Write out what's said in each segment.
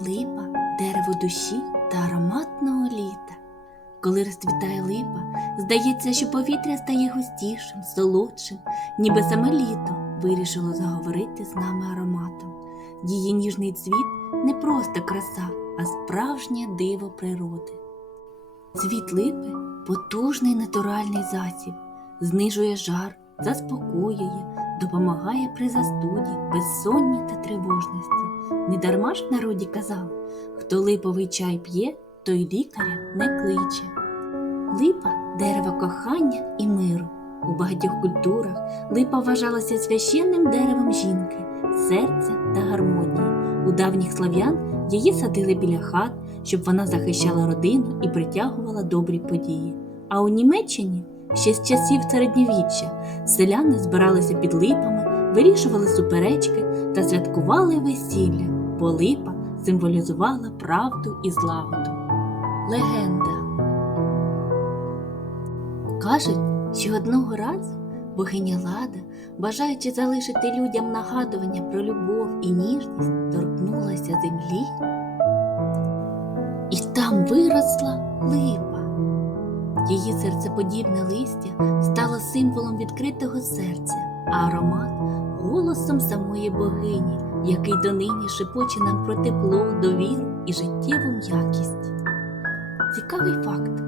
Липа дерево душі та ароматного літа. Коли розцвітає липа, здається, що повітря стає густішим, солодшим, ніби саме літо вирішило заговорити з нами ароматом. Її ніжний цвіт не просто краса, а справжнє диво природи. Цвіт липи потужний натуральний засіб, знижує жар, заспокоює, допомагає при застуді, безсонні та тривожності. Недарма ж в народі казали, хто липовий чай п'є, той лікаря не кличе. Липа дерево кохання і миру. У багатьох культурах липа вважалася священним деревом жінки, серця та гармонії. У давніх слав'ян її садили біля хат, щоб вона захищала родину і притягувала добрі події. А у Німеччині ще з часів середньовіччя селяни збиралися під липами, вирішували суперечки та святкували весілля, бо липа символізувала правду і злагоду. Легенда Кажуть, що одного разу богиня Лада, бажаючи залишити людям нагадування про любов і ніжність, торкнулася землі, і там виросла липа. Її серцеподібне листя стало символом відкритого серця, а аромат голосом самої богині, який донині шепоче нам про тепло, довіру і життєву м'якість. Цікавий факт,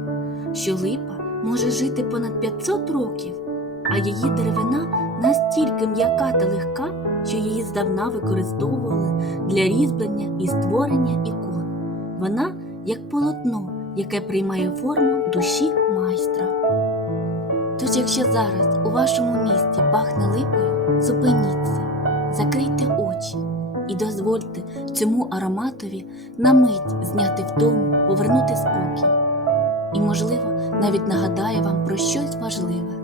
що липа може жити понад 500 років, а її деревина настільки м'яка та легка, що її здавна використовували для різьблення і створення ікон. Вона як полотно, яке приймає форму душі майстра. Тож, якщо зараз у вашому місті пахне липою, зупиніться, закрийте очі і дозвольте цьому ароматові на мить зняти втому, повернути спокій. І, можливо, навіть нагадає вам про щось важливе.